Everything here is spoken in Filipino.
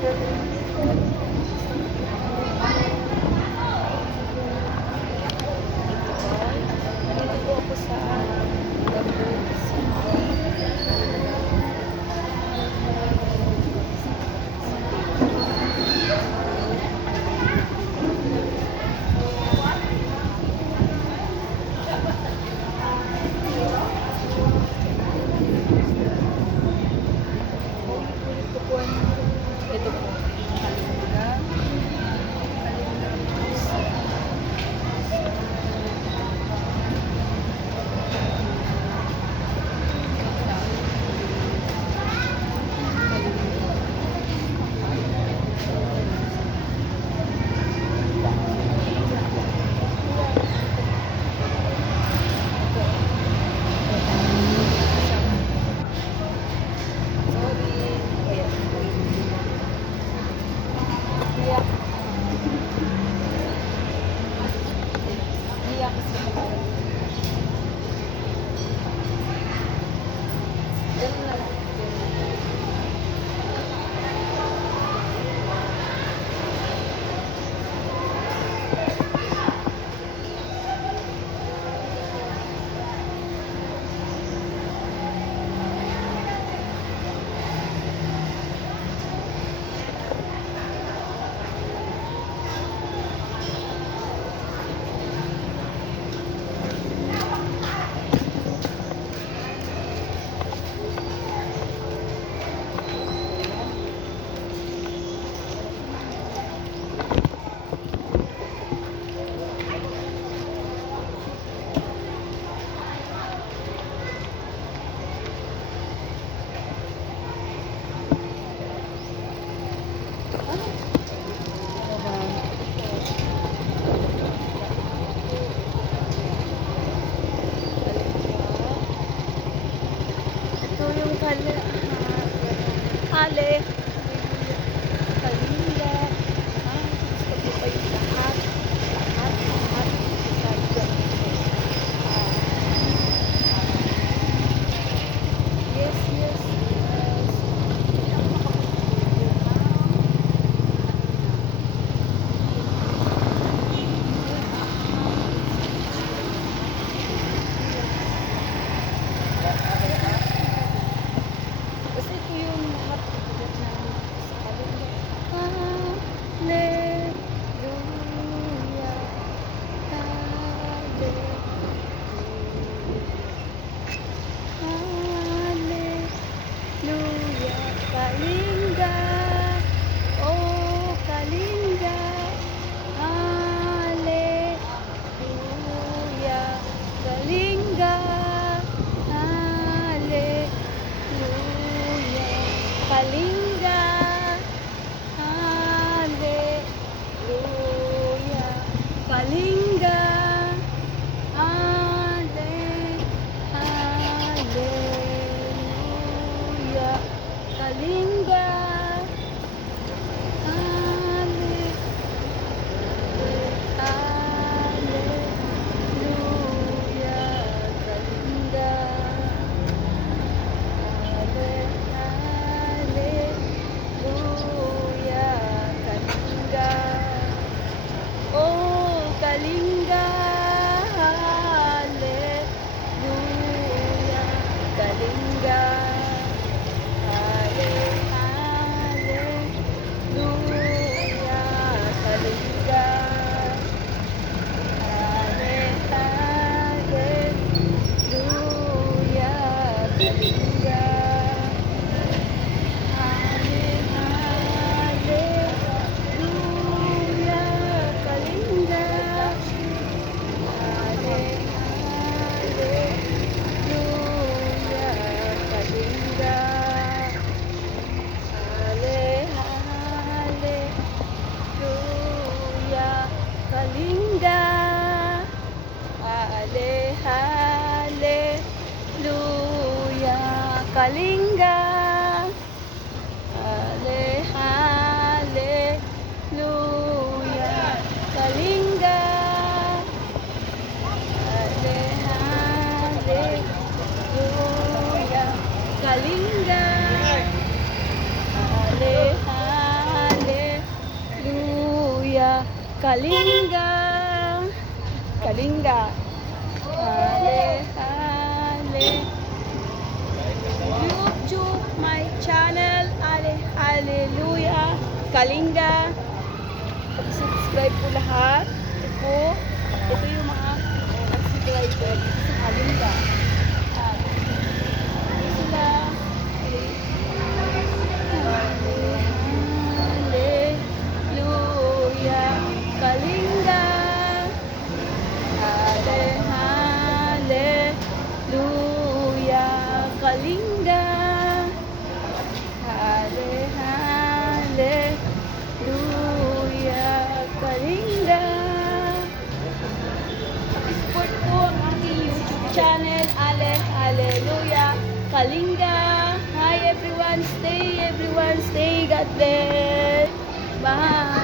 Nandito po ako sa Gambut City. Ulit ko po ito po. Kalinga. Kalinga. Iyak. Iyak kasi kapag ganun lang. Ito yung hale. Kalinga. Gusto ko pa yung lahat. Lahat. Yes, yes, yes. Kasi ito yung lahat bigat namin sa kalinga. Hallelujah. Hallelujah. Kalinga. Oh, Kalinga. Hallelujah. Kalinga. Hallelujah. Kalinga. Hallelujah. Kalinga. Hallelujah. Kalinga. Hallelujah. Kalinga. Hallelujah. Kalinga. Oh, Kalinga. Hallelujah. Kalinga. Hallelujah. Kalinga. Hallelujah. Kalinga. Hallelujah. Kalinga. Kalinga. Hallelujah. Kalinga. Hallelujah. Kalinga. Hallelujah. Kalinga. Hallelujah. Kalinga. Kalinga. Hale, hale. YouTube, my channel. Ale, hallelujah. Kalinga. Subscribe po lahat. Ito yung mga subscriber sa Kalinga. At ito sila. Hallelujah. Kalinga. Hale, hallelujah. Kalinga. Hale, hallelujah. Kalinga. Support po ang aking YouTube channel. Ale, hallelujah. Kalinga. Hi everyone. Stay, everyone. Stay. God bless. Bye.